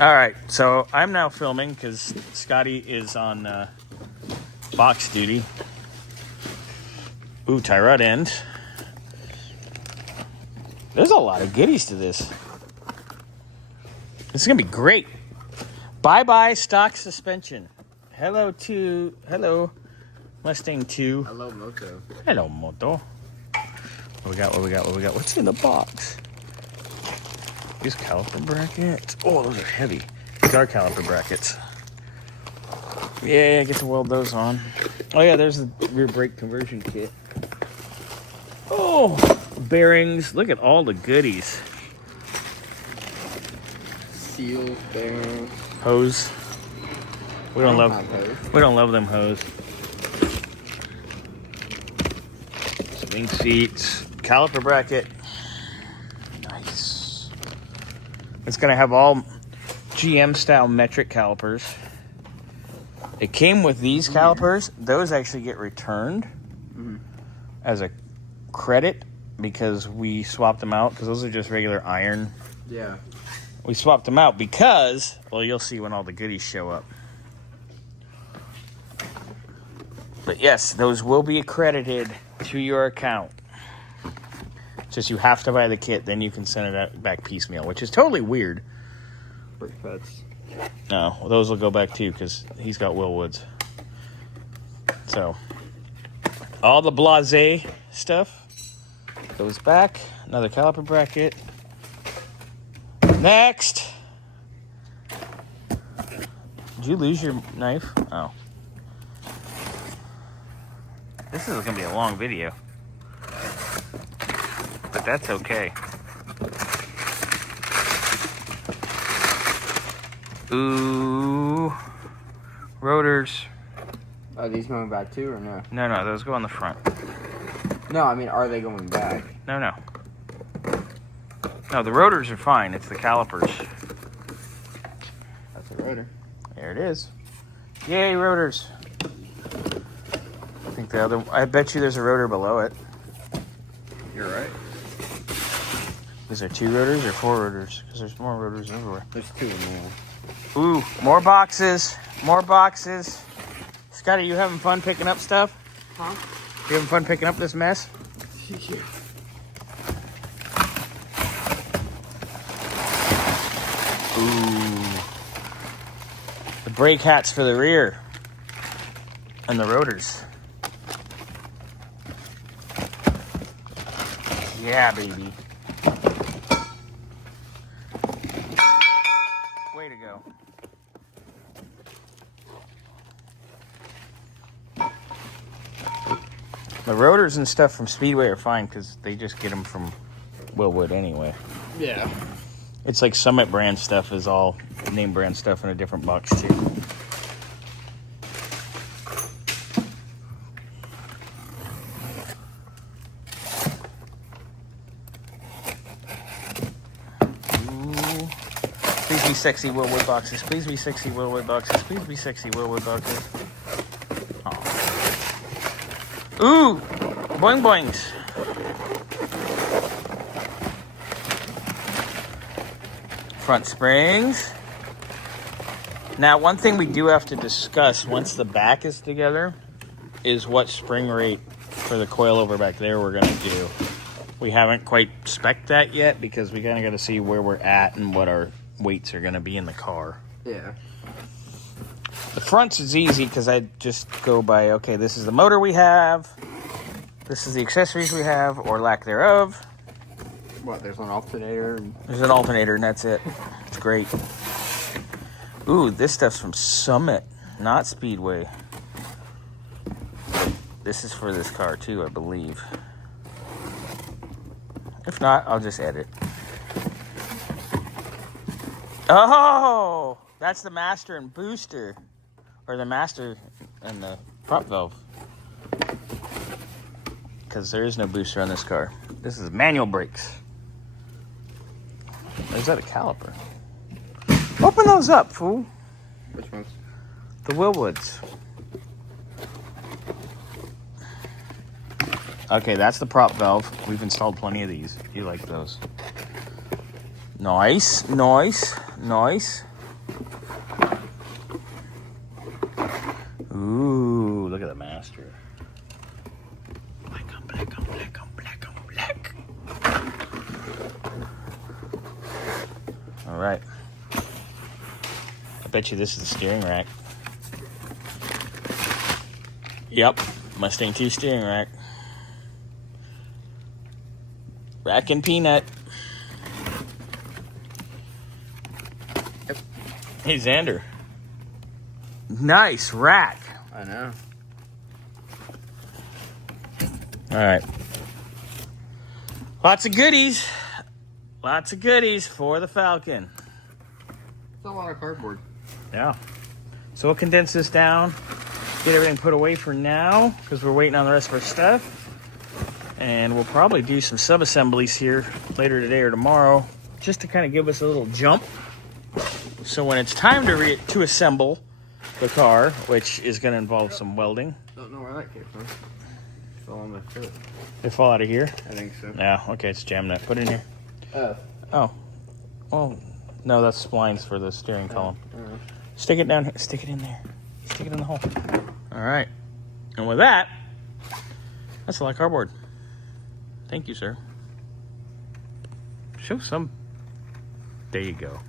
All right, so I'm now filming because Scotty is on box duty. Ooh, tie rod end. There's a lot of goodies to this. This is gonna be great. Bye-bye stock suspension. Hello Mustang 2. Hello Moto. Hello Moto. What we got? What's in the box? These caliper brackets. Oh, those are heavy. These are caliper brackets. Yeah, I get to weld those on. Oh yeah, there's the rear brake conversion kit. Oh, bearings. Look at all the goodies. Seals, bearings. Hose. We don't love them hose. Swing seats. Caliper bracket. Nice. It's going to have all GM style metric calipers. It came with these calipers. Those actually get returned as a credit because we swapped them out because those are just regular iron. Yeah. We swapped them out because, well, you'll see when all the goodies show up. But yes, those will be accredited to your account. Just you have to buy the kit, then you can send it back piecemeal, which is totally weird. Brake pads. No, well, those will go back too because he's got Willwoods. So, all the blasé stuff goes back. Another caliper bracket. Next. Did you lose your knife? Oh. This is going to be a long video. But that's okay. Ooh. Rotors. Are these going back too or no? No, those go on the front. No, I mean, are they going back? No. No, the rotors are fine. It's the calipers. That's a rotor. There it is. Yay, rotors. I bet you there's a rotor below it. You're right. Is there 2 rotors or 4 rotors? Because there's more rotors everywhere. There's 2 in there. Ooh, more boxes. More boxes. Scotty, you having fun picking up stuff? Huh? You having fun picking up this mess? Yeah. Ooh. The brake hats for the rear. And the rotors. Yeah, baby. Way to go. The rotors and stuff from Speedway are fine because they just get them from Willwood anyway. Yeah. It's like Summit brand stuff is all name brand stuff in a different box too. Please be sexy Willwood boxes. Please be sexy Willwood boxes. Please be sexy Willwood boxes. Aww. Ooh! Boing boings. Front springs. Now, one thing we do have to discuss once the back is together is what spring rate for the coilover back there we're going to do. We haven't quite spec'd that yet because we kind of got to see where we're at and what our weights are going to be in the car. Yeah. The fronts is easy because I just go by, okay, this is the motor we have, this is the accessories we have, or lack thereof. What, there's an alternator? There's an alternator and that's it. It's great. Ooh, this stuff's from Summit, not Speedway. This is for this car too, I believe. If not, I'll just edit. Oh, that's the master and booster. Or the master and the prop valve. Because there is no booster on this car. This is manual brakes. Or is that a caliper? Open those up, fool. Which ones? The Willwoods. Okay, that's the prop valve. We've installed plenty of these. You like those. Nice, nice, nice. Ooh, look at the master. Black on black on black on black on black. All right. I bet you this is the steering rack. Yep, Mustang 2 steering rack. Rack and peanut. Yep. Hey, Xander. Nice rack. I know. All right. Lots of goodies. Lots of goodies for the Falcon. It's a lot of cardboard. Yeah. So we'll condense this down, get everything put away for now, because we're waiting on the rest of our stuff. And we'll probably do some sub-assemblies here later today or tomorrow, just to kind of give us a little jump. So when it's time to assemble the car, which is going to involve some welding. Don't know where that came from. It's all on my foot. They fall out of here? I think so. Yeah, okay, it's jammed up. Put it in here. Oh. Oh. Well, no, that's splines for the steering column. Stick it down here. Stick it in there. Stick it in the hole. All right. And with that, that's a lot of cardboard. Thank you, sir. Show some. There you go.